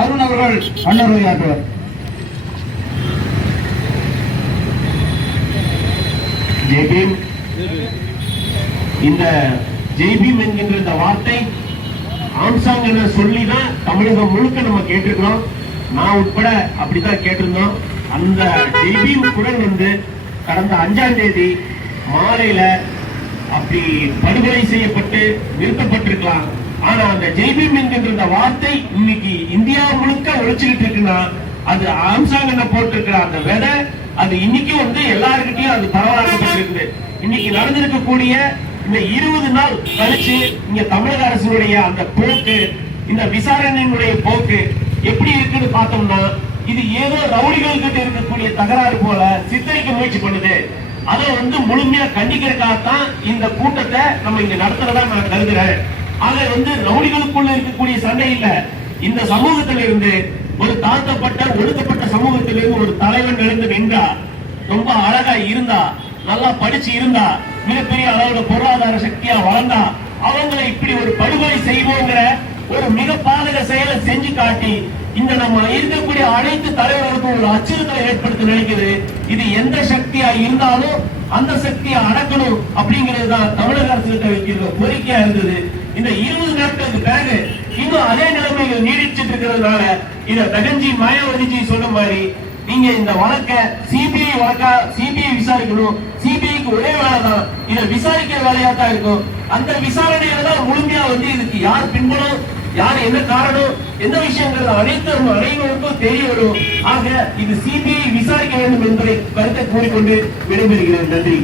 அருண் அவர்கள் அன்னருரையாற்றுவார் ஜெய்பீம் இந்த ஜெய்பீம் என்கின்ற இந்த வார்த்தை ஆம்சாங் என சொல்லி தான் தமிழகம் முழுக்க நம்ம கேட்டிருக்கிறோம். நான் உட்பட அப்படித்தான் கேட்டிருந்தோம். அந்த ஜெய்பீம் குரல் வந்து கடந்த அஞ்சாம் தேதி மாலையில அப்படி படுகொலை செய்யப்பட்டு நிறுத்தப்பட்டிருக்கலாம். ஆனா அந்த ஜெய்பீம் என்கின்ற இந்த வார்த்தை இன்னைக்கு இந்தியா முழுக்க ஒழிச்சுக்கிட்டு இருக்குன்னா அது அம்சாங்க போட்டிருக்கிற அந்த விதை அது இன்னைக்கும் வந்து எல்லாருக்கிட்டையும் அது பரவலாக்கப்பட்டிருக்குது இன்னைக்கு நடந்திருக்கக்கூடிய இந்த இருபது நாள் கழிச்சு இங்க தமிழக அரசினுடைய அந்த போக்கு இந்த விசாரணையினுடைய போக்கு எப்படி இருக்குன்னு பார்த்தோம்னா இது ஏதோ ரவுடிகள்கிட்ட இருக்கக்கூடிய தகராறு போல சித்தரிக்க முயற்சி பண்ணுது. அதை வந்து முழுமையா கண்டிக்கிறதுக்காகத்தான் இந்த கூட்டத்தை நம்ம இங்க நடத்துறதா நான் கருதுறேன். ஆக வந்து ரவுடிகளுக்குள்ள இருக்கக்கூடிய சண்டை இல்ல. இந்த சமூகத்தில இருந்து ஒரு தாழ்த்தப்பட்ட ஒடுக்கப்பட்ட சமூகத்திலிருந்து ஒரு தலைவன் எழுந்து நின்றா ரொம்ப அழகா இருந்தா நல்லா படிச்சு இருந்தா மிகப்பெரிய அளவுல பொருளாதார சக்தியா வளர்ந்தா அவங்களை இப்படி ஒரு படுகொலை செய்வோங்கிற ஒரு மிக பாதக செயலை செஞ்சு காட்டி இந்த நம்ம இருக்கக்கூடிய அனைத்து தலைவர்களுக்கும் ஒரு அச்சுறுத்தலை ஏற்படுத்த நினைக்குது. இது எந்த சக்தியா இருந்தாலும் அந்த சக்தியை அடக்கணும் அப்படிங்கிறது தான் தமிழக அரசு வைக்கிற கோரிக்கையா இருந்தது. இந்த இருபது நாட்களுக்கு பிறகு இன்னும் அதே நிலைமைகள் நீடிச்சிட்டு இருக்கிறதுனால இத தகஞ்சி மாயாவதிஜி சொன்ன மாதிரி நீங்க இந்த வழக்க சிபிஐ வழக்கா சிபிஐ விசாரிக்கணும் சிபிஐக்கு ஒரே வேலை தான். இதை விசாரிக்கிற வேலையா தான் இருக்கும். அந்த விசாரணையில தான் முழுமையா வந்து இதுக்கு யார் பின்புலம் யார் என்ன காரணம் எந்த விஷயங்கள் அனைத்து அனைவருக்கும் தெரிய வரும் ஆக இது சிபிஐ விசாரிக்க வேண்டும் என்பதை கருத்தை கூறிக்கொண்டு விடைபெறுகிறேன். நன்றி.